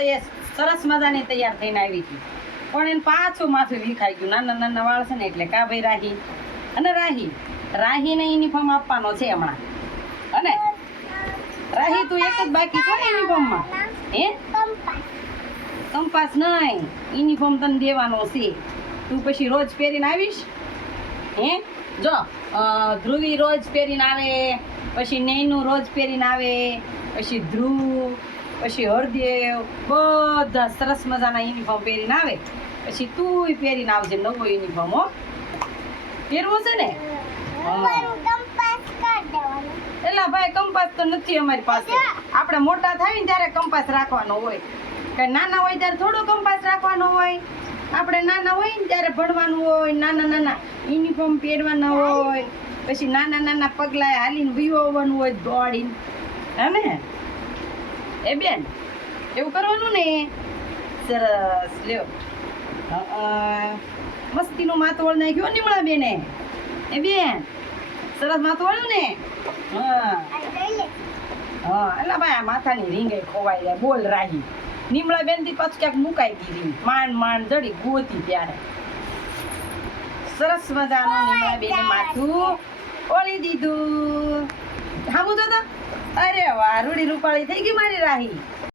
તૈયાર સરસ મજાની તૈયાર થઈને આવી હતી, પણ એને પાછું માથું વિખાઈ ગયું. નાના નાના વાળ છે ને એટલે કા ભાઈ રાહી અને રાહીને યુનિફોર્મ આપવાનો છે હમણાં. અને રાહી તું એક જ બાકી છો યુનિફોર્મમાં. હે કંપાસ નહીં, યુનિફોર્મ તને દેવાનો છે. તું પછી રોજ પહેરીને આવીશ. હે જો ધ્રુવી રોજ પહેરીને આવે, પછી નૈનું રોજ પહેરીને આવે, પછી ધ્રુવ, પછી હરદેવ, બધા સરસ મજાના યુનિફોર્મ પહેરીને આવે. પછી તું પહેરીને આવજે નવો યુનિફોર્મ. હો પહેરવો છે ને? એલા ભાઈ કંપાસ તો નથી અમારી પાસે. આપણે મોટા થાય ને ત્યારે કંપાસ રાખવાનો હોય. કઈ નાના હોય ત્યારે થોડો કંપાસ રાખવાનો હોય. આપણે નાના હોય ને ત્યારે ભણવાનું હોય, નાના નાના યુનિફોર્મ પહેરવાના હોય, પછી નાના નાના પગલા હાલીને વિવવાનું હોય દોડીને. હે ને એ બેન એવું કરવાનું ને? સરસ લ્યો. મસ્તીનું માથું વળ નાખ્યું નિમળા બેને. એ બેન સરસ માથું વળ્યું ને? હા એટલે ભાઈ આ માથાની રીંગે ખોવાઈ જાય. બોલ રાહી નિમળા બેન થી પાછું ક્યાંક મુકાઈ ગઈ રીંગ, માંડ જડી ગોતી ત્યારે. સરસ મજાનું નિમળા બેને માથું ઓળી દીધું. હામું તો અરે વાહ રૂડી રૂપાળી થઈ ગઈ મારી રાહી.